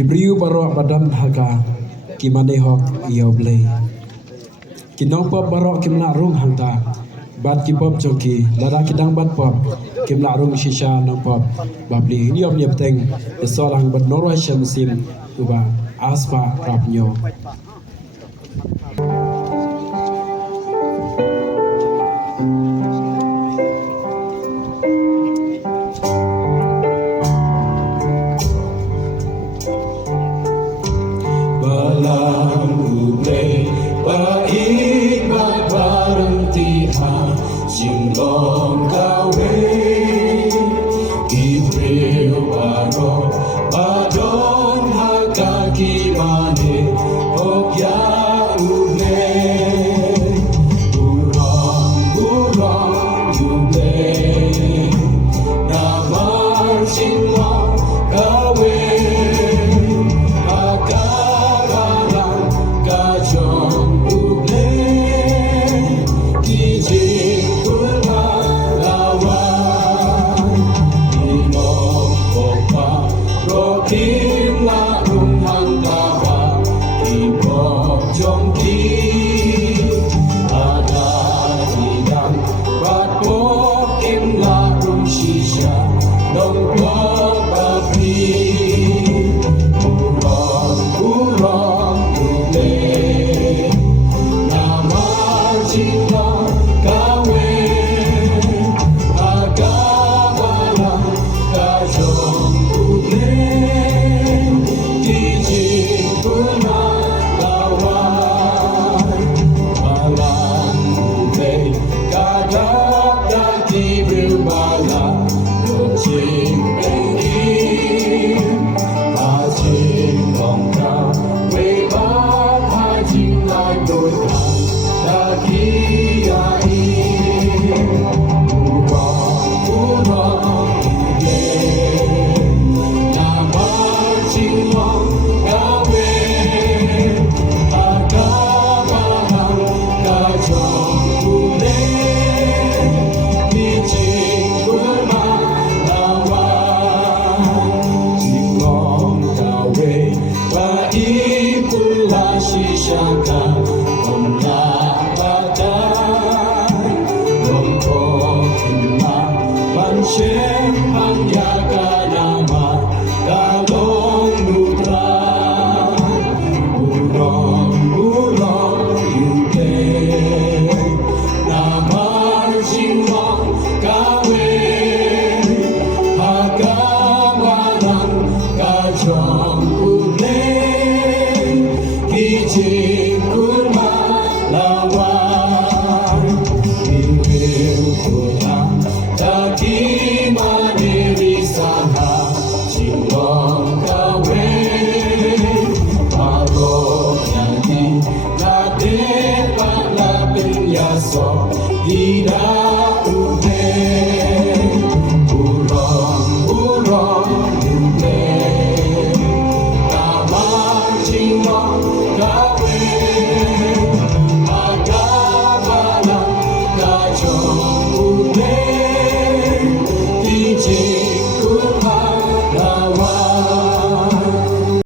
Kibriu barok badam haga kimane hok yoble kinong pop barok kimna rung hangta bad ki pop joki lada kidang bad pop kimna rung shisha nang pop babli niom nyep teng the solang bad norwa shamsim uba aspa rapnyo Long away, Ibril baro, badon hakaki mane, okya ule, urong ule, namar singlong away, akararang kajong ule, kijing Kim la rung hang kawa, kim bok jong ki, ada hidang, bat bok kim la rung shisha, dong bok babi, urong ule, nama cinta kawe, agama kajong ule. Shaka, Omla Badai, Lomko Kimma, Banshem Panyaga Nama, Galong Nutra, Urong Yuke, Namar Jinglong Kawe, Hagawalang Kajong Ule. Kijing kurma lawan, Ibril kutang daki maniri sana, Jinglong kawe, Marok nyanyi, Lade palapin yaso, Tidak udah